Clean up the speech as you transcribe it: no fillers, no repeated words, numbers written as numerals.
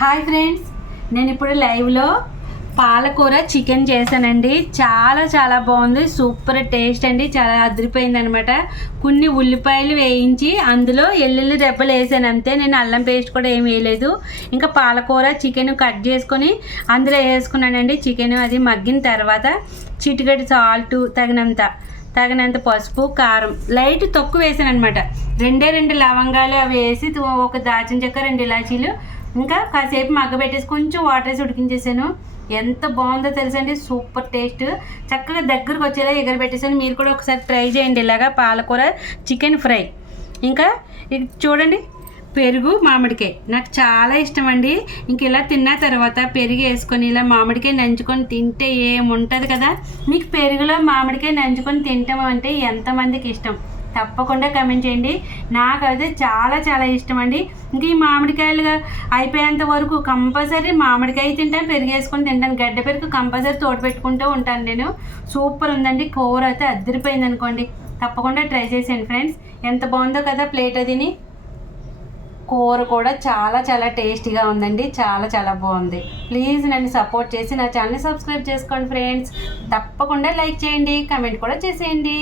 Hi friends, నేను ఇప్పుడు లైవ్లో పాలకూర చికెన్ చేశానండి. చాలా బాగుంది. సూపర్ టేస్ట్ అండి. చాలా అదిరిపోయింది అనమాట. కొన్ని ఉల్లిపాయలు వేయించి అందులో ఎల్లుల్లి రెబ్బలు వేసాను అంతే. నేను అల్లం పేస్ట్ కూడా ఏం వేయలేదు. ఇంకా పాలకూర చికెన్ కట్ చేసుకొని అందులో వేసుకున్నానండి. చికెన్ అది మగ్గిన తర్వాత చిటికెడు సాల్ట్, తగినంత పసుపు, కారం లైట్ తక్కువ వేసాను అనమాట. రెండు లవంగాలు అవి వేసి, ఒక దాచిన చెక్క, 2 ఇలాచీలు, ఇంకా కాసేపు మగ్గబెట్టేసి కొంచెం వాటర్ వేసి ఉడికించేసాను. ఎంత బాగుందో తెలుసండి. Super taste. చక్కగా దగ్గరకు వచ్చేలా ఎగరబెట్టేసాను. మీరు కూడా ఒకసారి ట్రై చేయండి ఇలాగా పాలకూర చికెన్ ఫ్రై. ఇంకా చూడండి, పెరుగు మామిడికాయ నాకు చాలా ఇష్టం అండి. ఇంక ఇలా తిన్న తర్వాత పెరుగు వేసుకొని ఇలా మామిడికాయ నంచుకొని తింటే ఏముంటుంది కదా. మీకు పెరుగులో మామిడికాయ నంచుకొని తింటాం అంటే ఎంతమందికి ఇష్టం? తప్పకుండా కమెంట్ చేయండి. నాకైతే చాలా ఇష్టం అండి. ఇంక ఈ మామిడికాయలుగా అయిపోయేంత వరకు కంపల్సరీ మామిడికాయ తింటాను, పెరుగు వేసుకొని తింటాను. గడ్డ పెరుగు కంపల్సరీ తోడు పెట్టుకుంటూ ఉంటాను నేను. సూపర్ ఉందండి. కూర అయితే అదిరిపోయింది అనుకోండి. తప్పకుండా ట్రై చేసేయండి ఫ్రెండ్స్. ఎంత బాగుందో కదా ప్లేట్. అదిని కూర కూడా చాలా టేస్టీగా ఉందండి. చాలా బాగుంది. ప్లీజ్ నన్ను సపోర్ట్ చేసి నా ఛానల్ని సబ్స్క్రైబ్ చేసుకోండి ఫ్రెండ్స్. తప్పకుండా లైక్ చేయండి, కమెంట్ కూడా చేసేయండి.